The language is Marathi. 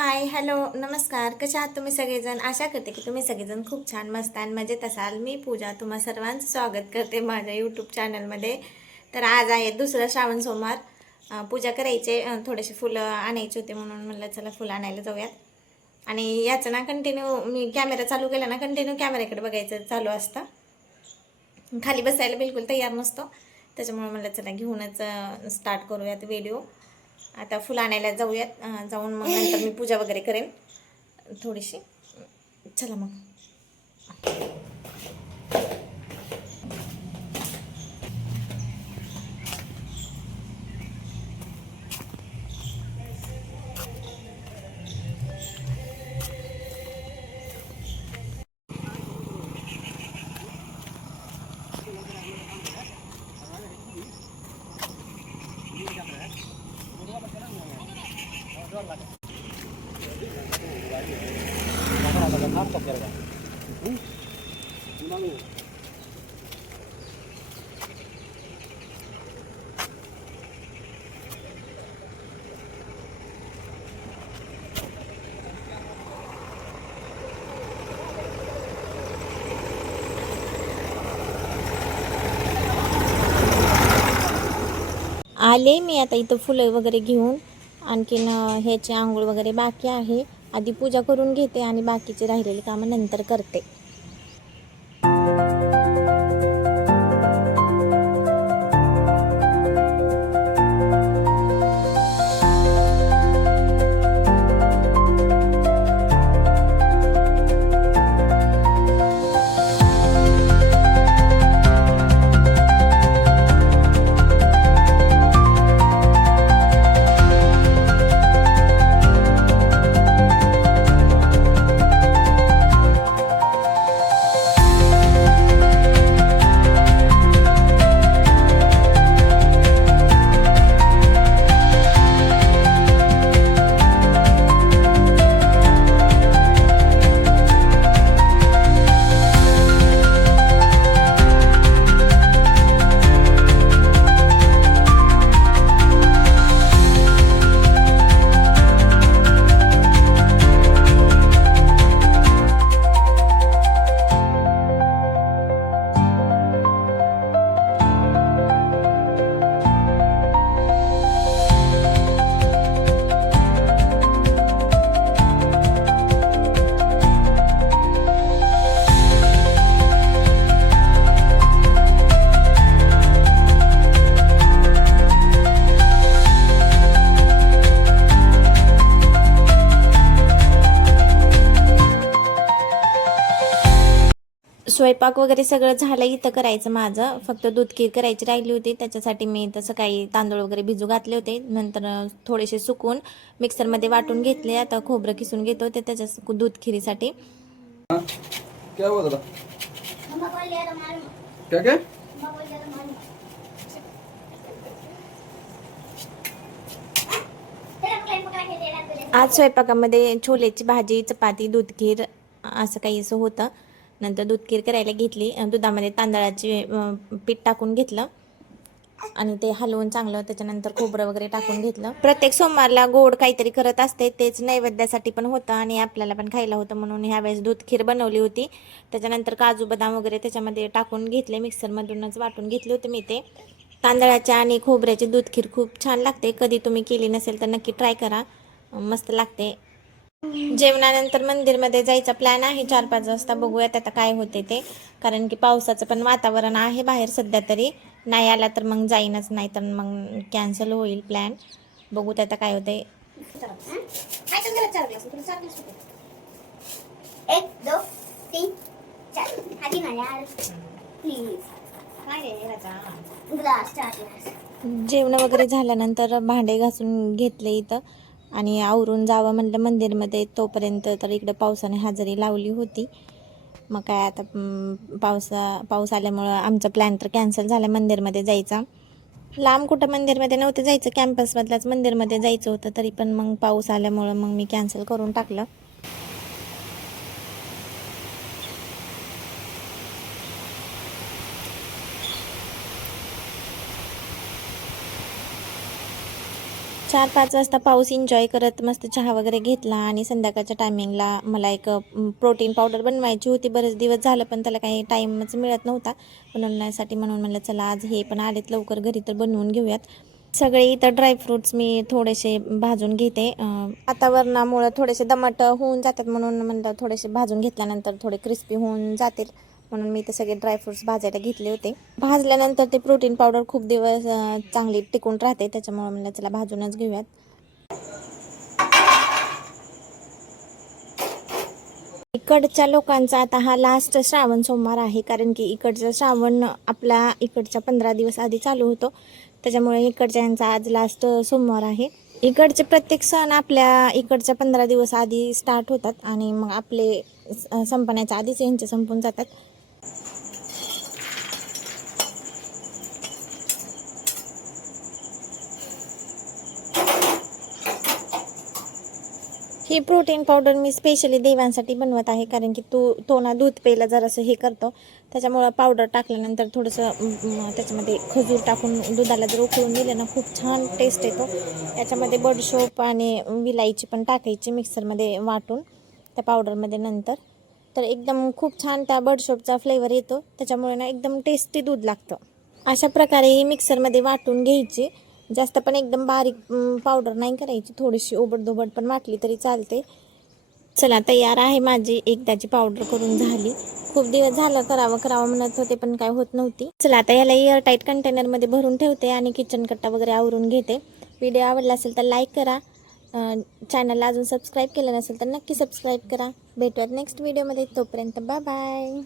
हाय हॅलो नमस्कार. कशा आहात तुम्ही सगळेजण? आशा करते की तुम्ही सगळेजण खूप छान मस्त आणि मजेत असाल. मी पूजा तुम्हा सर्वांचं स्वागत करते माझ्या यूट्यूब चॅनलमध्ये. तर आज आहे दुसरा श्रावण सोमवार. पूजा करायचे, थोडेसे फुलं आणायचे होते म्हणून म्हणलं चला फुलं आणायला जाऊयात. आणि याचं ना कंटिन्यू मी कॅमेरा चालू केला ना कंटिन्यू कॅमेऱ्याकडे बघायचं चालू असतं. खाली बसायला बिलकुल तयार नसतो. त्याच्यामुळे म्हणलं चला घेऊनच स्टार्ट करूयात व्हिडिओ. आता फुलं आणायला जाऊयात. जाऊन मग नंतर मी पूजा वगैरे करेन थोडीशी. चला मग. आले मी आता इथं फुलं वगैरे घेऊन. आणखीन ह्याची आंघोळ वगैरे बाकी आहे. आधी पूजा करून घेते आणि बाकीचे राहिलेली कामं नंतर करते. स्वयंपाक वगैरे सगळं झालं इथं करायचं माझं. फक्त दूध खीर करायची राहिली होती. त्याच्यासाठी मी तसं काही तांदूळ वगैरे भिजू घातले होते. नंतर थोडेसे सुकून मिक्सरमध्ये वाटून घेतले. आता खोबरं किसून घेतो ते त्याच्या दूध खीरीसाठी. क्या हुआ दादा? क्या क्या? आज स्वयंपाकामध्ये छोलेची भाजी, चपाती, दूध खीर असं काही असं होतं. नंतर दूध खीर करायला घेतली. दुधामध्ये तांदळाचे पीठ टाकून घेतलं आणि ते हलवून चांगलं. त्याच्यानंतर खोबरं वगैरे टाकून घेतलं. प्रत्येक सोमवारला गोड काहीतरी करत असते. तेच नैवेद्यासाठी पण होतं आणि आपल्याला पण खायला होतं म्हणून ह्यावेळेस दूध खीर बनवली होती. त्याच्यानंतर काजू बदाम वगैरे त्याच्यामध्ये टाकून घेतले. मिक्सरमधूनच वाटून घेतले होते मी ते. तांदळाच्या आणि खोबऱ्याची दूध खीर खूप छान लागते. कधी तुम्ही केली नसेल तर नक्की ट्राय करा, मस्त लागते. जेवणानंतर मंदिरमध्ये जायचा प्लॅन आहे 4-5 वाजता. बघूयात आता काय होते ते. कारण की पावसाचं पण वातावरण आहे बाहेर सध्या तरी. नाही आला तर मग जाईनच, नाही तर मग कॅन्सल होईल प्लॅन. बघूत आता काय होते. 1 2 3 4 आधी ना यार प्लीज ग्लास 4 ग्लास. जेवण वगैरे झाल्यानंतर भांडे घासून घेतले इथं आणि आवरून जावं म्हणलं मंदिरमध्ये. तोपर्यंत तर इकडं पावसाने हजेरी लावली होती. मग काय आता पाऊस आल्यामुळं आमचा प्लॅन तर कॅन्सल झाला मंदिरमध्ये जायचा. लांब कुठं मंदिरमध्ये नव्हतं जायचं, कॅम्पसमधल्याच मंदिरमध्ये जायचं होतं. तरी पण मग पाऊस आल्यामुळं मग मी कॅन्सल करून टाकलं. 4-5 वाजता पाऊस एन्जॉय करत मस्त चहा वगैरे घेतला आणि संध्याकाळच्या टायमिंगला मला एक प्रोटीन पावडर बनवायची होती. बरेच दिवस झालं पण त्याला काही टाईमच मिळत नव्हता बनवण्यासाठी, म्हणून म्हणलं चला आज हे पण आलेत लवकर घरी तर बनवून घेऊयात. सगळे इतर ड्रायफ्रूट्स मी थोडेसे भाजून घेते. वातावरणामुळं थोडेसे दमट होऊन जातात म्हणून म्हणलं थोडेसे भाजून घेतल्यानंतर थोडे क्रिस्पी होऊन जातील, म्हणून मी ते सगळे ड्रायफ्रूट्स भाजायला घेतले होते. भाजल्यानंतर ते प्रोटीन पावडर खूप दिवस चांगली टिकून राहते, त्याच्यामुळे म्हणलं चला भाजूनच घेऊयात. इकडच्या लोकांचा आता हा लास्ट श्रावण सोमवार आहे, कारण की इकडचा श्रावण आपला इकडच्या 15 दिवस आधी चालू होतो, त्याच्यामुळे इकडच्यांचा आज लास्ट सोमवार आहे. इकडचे प्रत्येक सण आपल्या इकडच्या 15 दिवस आधी स्टार्ट होतात आणि मग आपले संपण्याच्या आधीच यांचे संपून जातात. ही प्रोटीन पावडर मी स्पेशली देवांसाठी बनवत आहे, कारण की तो ना दूध प्यायला जरासं हे करतो, त्याच्यामुळं पावडर टाकल्यानंतर थोडंसं त्याच्यामध्ये खजूर टाकून दुधाला जर उकळून दिलं ना खूप छान टेस्ट येतो. याच्यामध्ये बडीशोप आणि विलायची पण टाकायची मिक्सरमध्ये वाटून त्या पावडरमध्ये नंतर, तर एकदम खूप छान त्या बडीशोपचा फ्लेवर येतो, त्याच्यामुळे ना एकदम टेस्टी दूध लागतं. अशा प्रकारे मिक्सरमध्ये वाटून घ्यायची, जास्त पण एकदम बारीक पावडर नाही करायची, थोडीशी ओबडधोबड पण वाटली तरी चालते. चला तयार आहे माझी एकदाची पावडर करून झाली. खूप दिवस झालं करावं म्हणत होते पण काय होत नव्हती. चला आता याला एअरटाईट कंटेनरमध्ये भरून ठेवते आणि किचन कट्टा वगैरे आवरून घेते. व्हिडिओ आवडला असेल तर लाईक करा, चॅनलला अजून सबस्क्राईब केलं नसेल तर नक्की सबस्क्राईब करा. भेटूयात नेक्स्ट व्हिडिओमध्ये, तोपर्यंत बाय बाय.